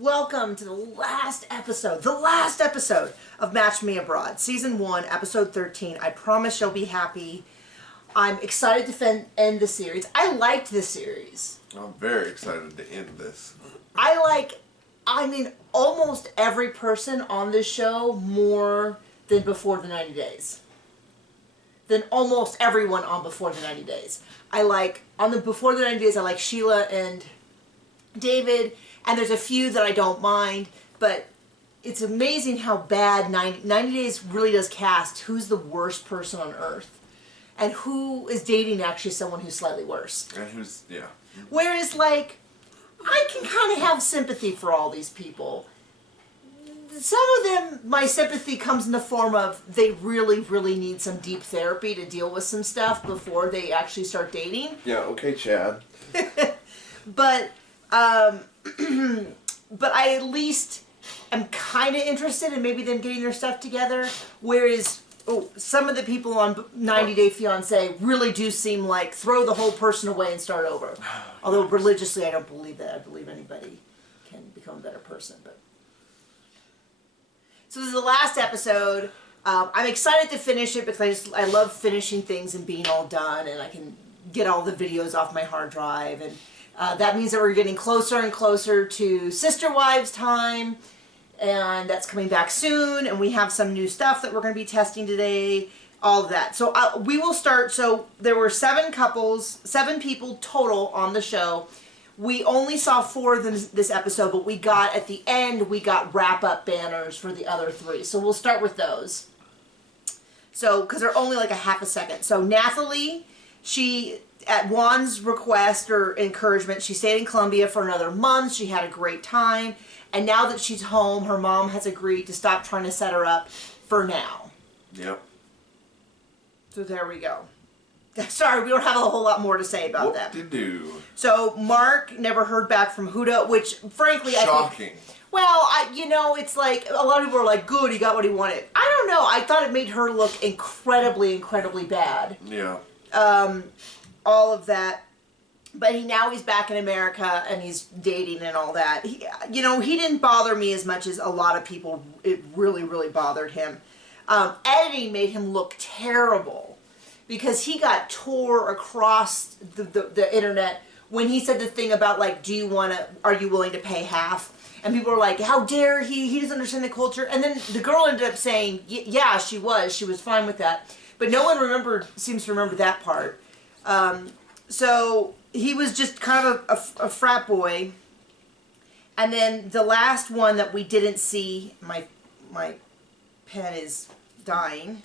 Welcome to the last episode of Match Me Abroad, Season 1, Episode 13. I promise you'll be happy. I'm excited to end the series. I liked this series. I'm very excited to end this. I mean, almost every person on this show more than Before the 90 Days. Than almost everyone on Before the 90 Days. On the Before the 90 Days, I like Sheila and David, and there's a few that I don't mind, but it's amazing how bad 90 Days really does cast who's the worst person on earth, and who is dating actually someone who's slightly worse. And who's, yeah. Whereas, like, I can kind of have sympathy for all these people. Some of them, my sympathy comes in the form of they really, really need some deep therapy to deal with some stuff before they actually start dating. Yeah, okay, Chad. But I at least am kind of interested in maybe them getting their stuff together. Whereas, some of the people on 90 Day Fiancé really do seem like throw the whole person away and start over. Although religiously, I don't believe that. I believe anybody can become a better person. But so this is the last episode. I'm excited to finish it because I love finishing things and being all done, and I can get all the videos off my hard drive. And that means that we're getting closer and closer to Sister Wives time, and that's coming back soon, and we have some new stuff that we're going to be testing today, all of that. So we will start. So there were 7 people total on the show. We only saw 4 this episode, but at the end, we got wrap-up banners for the other 3. So we'll start with those. So, because they're only like a half a second. So Nathalie, at Juan's request or encouragement, she stayed in Colombia for another month. She had a great time. And now that she's home, her mom has agreed to stop trying to set her up for now. Yep. So there we go. Sorry, we don't have a whole lot more to say about that. Whoop-de-doo. So Mark never heard back from Huda, which frankly shocking. I think... Well, it's like, a lot of people are like, good, he got what he wanted. I don't know. I thought it made her look incredibly, incredibly bad. Yeah. All of that. But now he's back in America and he's dating and all that. He didn't bother me as much as a lot of people. It really, really bothered him. Editing made him look terrible because he got tore across the internet when he said the thing about, like, are you willing to pay half? And people were like, how dare he doesn't understand the culture. And then the girl ended up saying, yeah, she was fine with that. But no one seems to remember that part. So he was just kind of a frat boy. And then the last one that we didn't see, my pen is dying.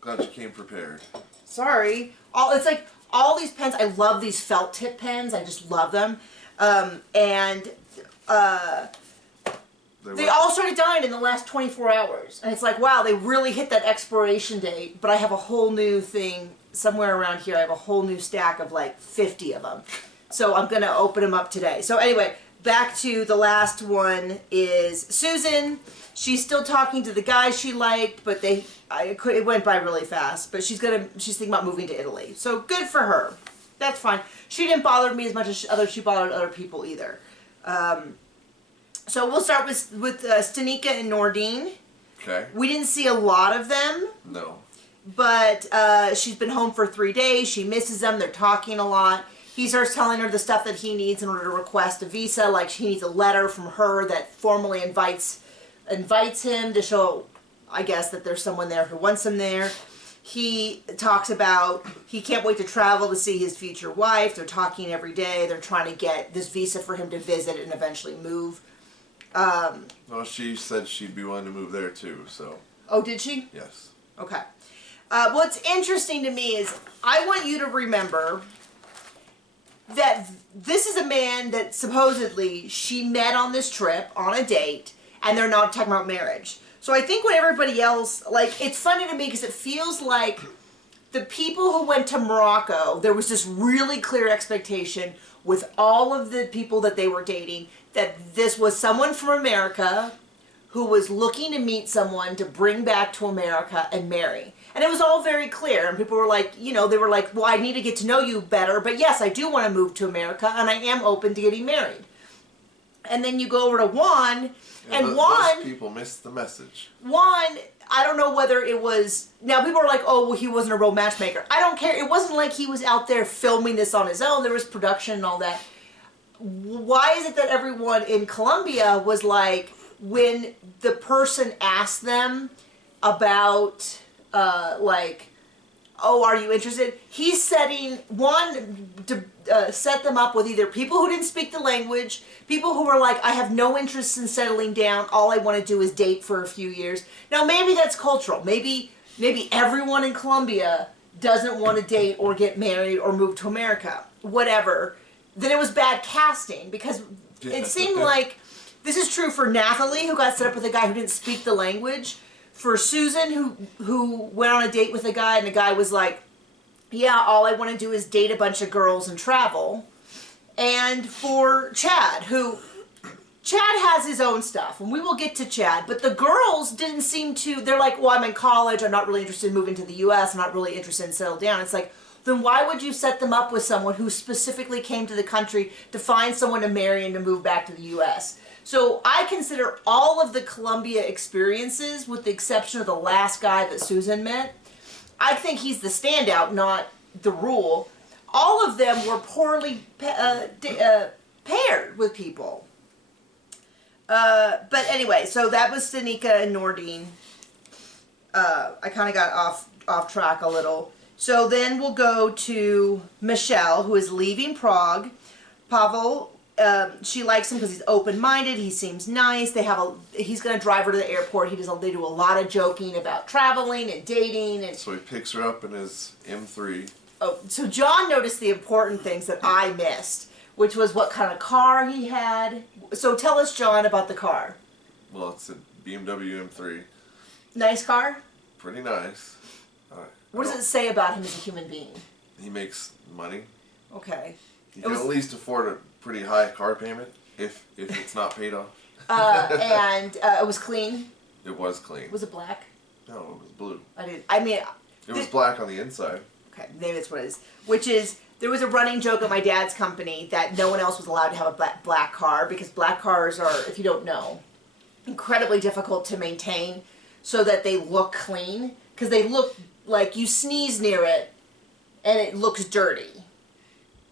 Glad you came prepared. Sorry. It's like all these pens, I love these felt tip pens. I just love them. They all started dying in the last 24 hours. And it's like, wow, they really hit that expiration date. But I have a whole new thing somewhere around here. I have a whole new stack of like 50 of them. So I'm going to open them up today. So anyway, back to the last one is Susan. She's still talking to the guy she liked, but it went by really fast. But she's thinking about moving to Italy. So good for her. That's fine. She didn't bother me as much as she bothered other people either. So we'll start with Stanika and Nordine. Okay. We didn't see a lot of them. No. But she's been home for 3 days. She misses them. They're talking a lot. He starts telling her the stuff that he needs in order to request a visa. Like, he needs a letter from her that formally invites him to show, I guess, that there's someone there who wants him there. He talks about he can't wait to travel to see his future wife. They're talking every day. They're trying to get this visa for him to visit and eventually move. Well, she said she'd be willing to move there too, so. Oh, did she? Yes. Okay. What's interesting to me is I want you to remember that this is a man that supposedly she met on this trip on a date, and they're not talking about marriage. So I think what everybody else, like, it's funny to me because it feels like the people who went to Morocco, there was this really clear expectation with all of the people that they were dating that this was someone from America who was looking to meet someone to bring back to America and marry. And it was all very clear. And people were like, they were like, well, I need to get to know you better. But yes, I do want to move to America and I am open to getting married. and then you go over to Juan, and those Juan... people missed the message. Juan, I don't know whether it was... Now, people are like, oh, well, he wasn't a real matchmaker. I don't care. It wasn't like he was out there filming this on his own. There was production and all that. Why is it that everyone in Colombia was like, when the person asked them about, like, oh, are you interested? He's setting, one, to set them up with either people who didn't speak the language, people who were like, I have no interest in settling down, all I want to do is date for a few years. Now, maybe that's cultural. Maybe everyone in Colombia doesn't want to date or get married or move to America. Whatever. Then it was bad casting, because it seemed like, this is true for Nathalie, who got set up with a guy who didn't speak the language, for Susan, who went on a date with a guy, and the guy was like, yeah, all I want to do is date a bunch of girls and travel. And for Chad, Chad has his own stuff, and we will get to Chad, but the girls didn't seem to, they're like, well, I'm in college, I'm not really interested in moving to the U.S., I'm not really interested in settling down. It's like, then why would you set them up with someone who specifically came to the country to find someone to marry and to move back to the U.S.? So I consider all of the Colombia experiences, with the exception of the last guy that Susan met, I think he's the standout, not the rule. All of them were poorly paired with people. But anyway, so that was Stanika and Nordine. I kind of got off track a little. So then we'll go to Michelle, who is leaving Prague. Pavel, she likes him because he's open-minded. He seems nice. He's going to drive her to the airport. They do a lot of joking about traveling and dating. And so he picks her up in his M3. Oh, so John noticed the important things that I missed, which was what kind of car he had. So tell us, John, about the car. Well, it's a BMW M3. Nice car? Pretty nice. What does it say about him as a human being? He makes money. Okay. He can at least afford a pretty high car payment if it's not paid off. And it was clean? It was clean. Was it black? No, it was blue. It was black on the inside. Okay, maybe that's what it is. Which is, there was a running joke at my dad's company that no one else was allowed to have a black car, because black cars are, if you don't know, incredibly difficult to maintain so that they look clean. Because they look like you sneeze near it and it looks dirty.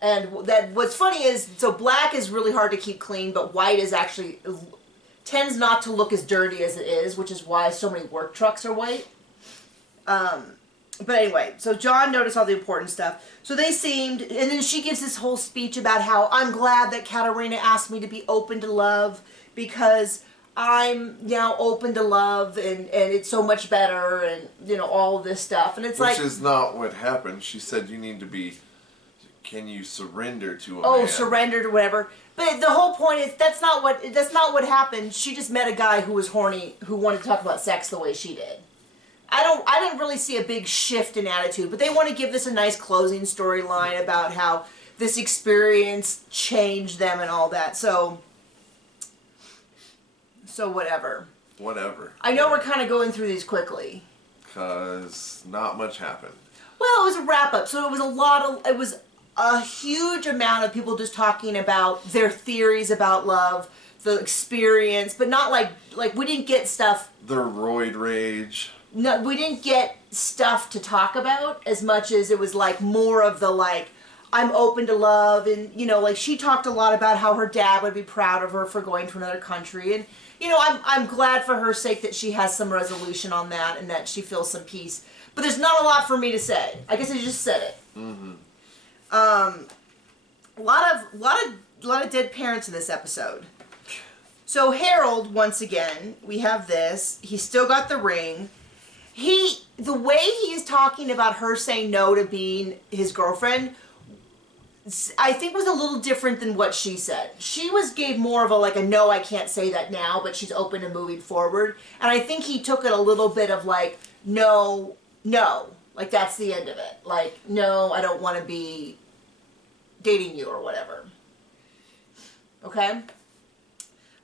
And what's funny is, so black is really hard to keep clean, but white is actually, tends not to look as dirty as it is, which is why so many work trucks are white. But anyway, so John noticed all the important stuff. So they seemed, and then she gives this whole speech about how I'm glad that Katerina asked me to be open to love, because I'm now open to love, and it's so much better, and, you know, all of this stuff. And it's like... Which is not what happened. She said you need to be... Can you surrender to a man? Oh, surrender to whatever. But the whole point is, that's not what happened. She just met a guy who was horny, who wanted to talk about sex the way she did. I didn't really see a big shift in attitude, but they want to give this a nice closing storyline about how this experience changed them and all that. So whatever. Whatever. I know we're kind of going through these quickly. Because not much happened. Well, it was a wrap-up, so it was a huge amount of people just talking about their theories about love, the experience, but not like we didn't get stuff. Their roid rage. No, we didn't get stuff to talk about as much as it was like more of the like, I'm open to love, and you know, like she talked a lot about how her dad would be proud of her for going to another country, and you know, I'm glad for her sake that she has some resolution on that and that she feels some peace. But there's not a lot for me to say. I guess I just said it. Mm-hmm. A lot of dead parents in this episode. So Harold, once again, we have this. He's still got the ring. The way he is talking about her saying no to being his girlfriend, I think was a little different than what she said. She gave more of a no, I can't say that now, but she's open to moving forward. And I think he took it a little bit of like, no, like that's the end of it. Like, no, I don't want to be dating you or whatever. Okay?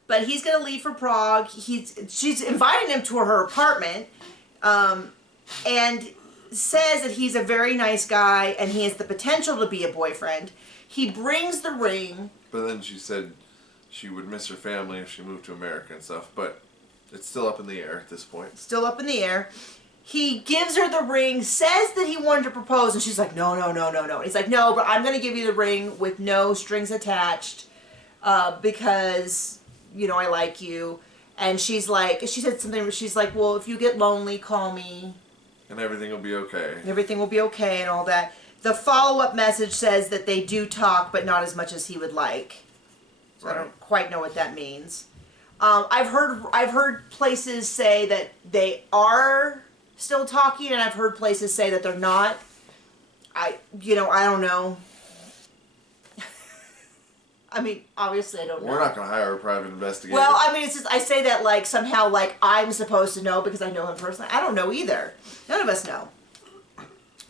But he's going to leave for Prague. She's inviting him to her apartment, and says that he's a very nice guy and he has the potential to be a boyfriend. He brings the ring. But then she said, she would miss her family if she moved to America and stuff, but it's still up in the air at this point. Still up in the air. He gives her the ring, says that he wanted to propose, and she's like, no, no, no, no, no. He's like, no, but I'm going to give you the ring with no strings attached because, you know, I like you. And she's like, she said something, she's like, well, if you get lonely, call me. And everything will be okay. Everything will be okay and all that. The follow-up message says that they do talk, but not as much as he would like. So right. I don't quite know what that means. I've heard places say that they are still talking, and I've heard places say that they're not. I don't know. I mean, obviously I don't know. We're not going to hire a private investigator. Well, I mean, it's just, I say that like somehow like I'm supposed to know because I know him personally. I don't know either. None of us know.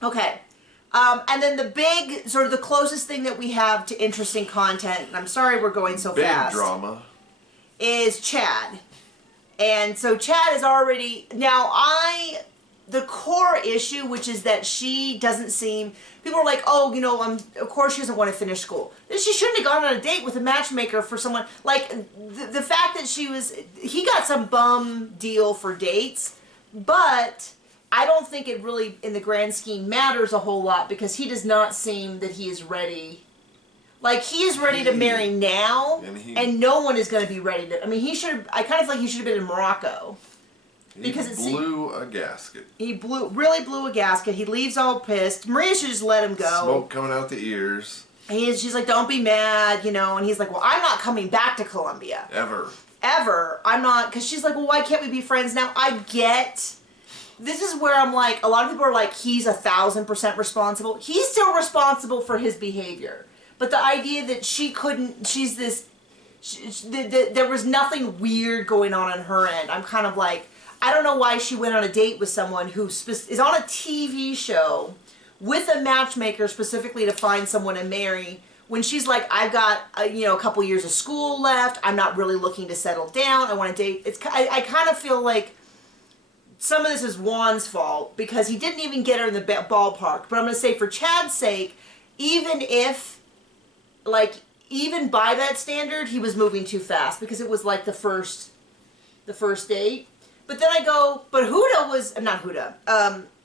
Okay. And then the big, sort of the closest thing that we have to interesting content, and I'm sorry we're going so fast. Big drama. Is Chad. And so Chad is already, the core issue, which is that she doesn't seem, people are like, oh, you know, of course she doesn't want to finish school. She shouldn't have gone on a date with a matchmaker for someone, like, the fact that he got some bum deal for dates, but I don't think it really, in the grand scheme, matters a whole lot, because he does not seem that he is ready. Like, he is ready to marry now, and no one is going to be ready to, I mean, I kind of feel like he should have been in Morocco. Because he blew a gasket. He really blew a gasket. He leaves all pissed. Maria should just let him go. Smoke coming out the ears. She's like, don't be mad, you know. And he's like, well, I'm not coming back to Colombia. Ever. I'm not. Because she's like, well, why can't we be friends now? I get. This is where I'm like, a lot of people are like, he's 1,000% responsible. He's still responsible for his behavior. But the idea that she couldn't, there was nothing weird going on her end. I'm kind of like, I don't know why she went on a date with someone who is on a TV show with a matchmaker specifically to find someone to marry, when she's like, I've got a couple years of school left, I'm not really looking to settle down, I want to date. I kind of feel like some of this is Juan's fault, because he didn't even get her in the ballpark. But I'm going to say, for Chad's sake, even by that standard, he was moving too fast, because it was like the first date. But then I go, but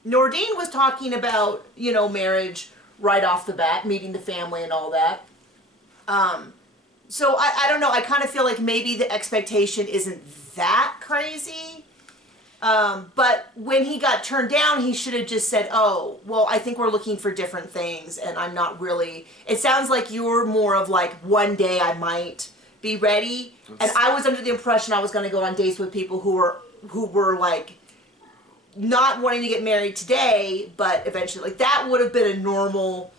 Nordine was talking about, marriage right off the bat, meeting the family and all that. So I don't know, I kind of feel like maybe the expectation isn't that crazy. But when he got turned down, he should have just said, oh, well, I think we're looking for different things, and I'm not really, it sounds like you're more of like, one day I might be ready. And I was under the impression I was going to go on dates with people who were like not wanting to get married today, but eventually, like, that would have been a normal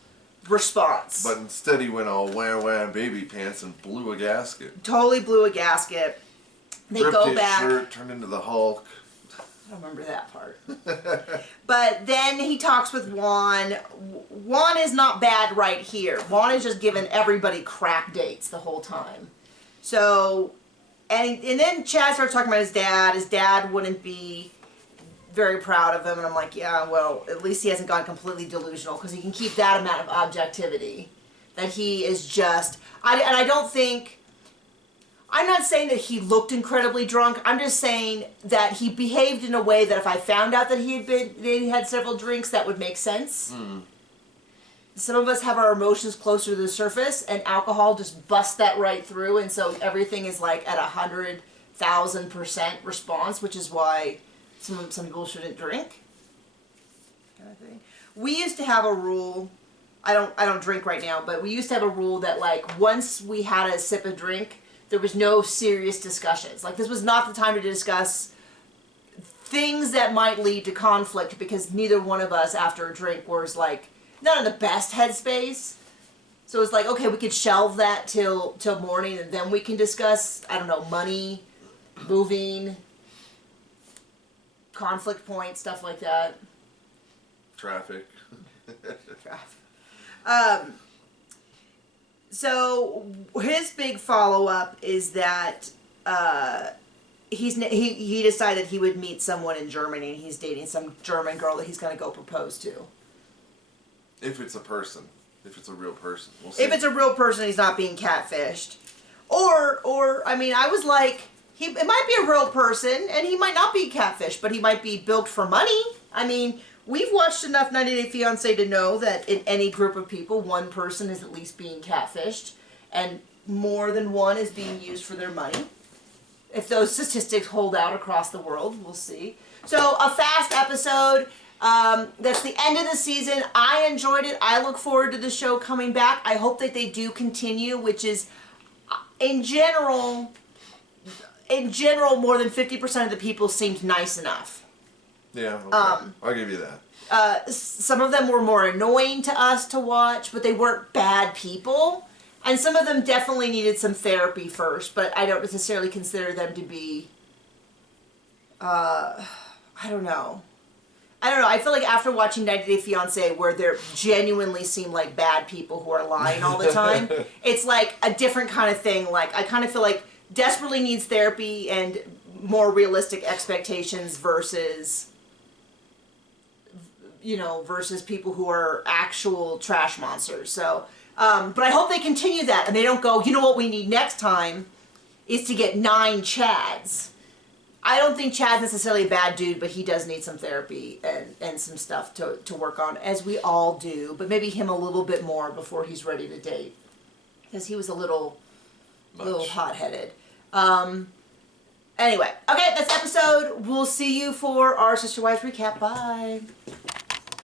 response. But instead he went all wham baby pants and blew a gasket. Totally blew a gasket. They go back. Ripped his shirt, turned into the Hulk. I don't remember that part. But then he talks with Juan. Juan is not bad right here. Juan is just giving everybody crap dates the whole time. So, and then Chad starts talking about his dad. His dad wouldn't be very proud of him. And I'm like, yeah, well, at least he hasn't gone completely delusional, because he can keep that amount of objectivity. That he is just, I don't think, I'm not saying that he looked incredibly drunk. I'm just saying that he behaved in a way that if I found out that he had several drinks, that would make sense. Mm. Some of us have our emotions closer to the surface, and alcohol just busts that right through, and so everything is like at 100,000% response, which is why some people shouldn't drink. Kind of thing. We used to have a rule. I don't drink right now, but we used to have a rule that, like, once we had a sip of drink, there was no serious discussions. Like, this was not the time to discuss things that might lead to conflict, because neither one of us after a drink was like not in the best headspace. So it's like, okay, we could shelve that till morning, and then we can discuss, I don't know, money, moving, conflict points, stuff like that. Traffic. So his big follow-up is that he decided he would meet someone in Germany, and he's dating some German girl that he's going to go propose to. If it's a person. If it's a real person. We'll see. If it's a real person, he's not being catfished. Or I mean, I was like, it might be a real person, and he might not be catfish, but he might be bilked for money. I mean, we've watched enough 90 Day Fiancé to know that in any group of people, one person is at least being catfished, and more than one is being used for their money. If those statistics hold out across the world, we'll see. So, a fast episode. That's the end of the season. I enjoyed it. I look forward to the show coming back. I hope that they do continue, which is, in general, more than 50% of the people seemed nice enough. Yeah, okay. I'll give you that. Some of them were more annoying to us to watch, but they weren't bad people. And some of them definitely needed some therapy first, but I don't necessarily consider them to be, I don't know. I feel like after watching 90 Day Fiancé, where they genuinely seem like bad people who are lying all the time, it's like a different kind of thing. Like, I kind of feel like desperately needs therapy and more realistic expectations versus, versus people who are actual trash monsters. So, but I hope they continue that and they don't go, you know what we need next time is to get 9 Chads. I don't think Chad's necessarily a bad dude, but he does need some therapy and some stuff to work on, as we all do. But maybe him a little bit more before he's ready to date, because he was a little hot-headed. Anyway, okay, that's the episode. We'll see you for our Sister Wives recap. Bye.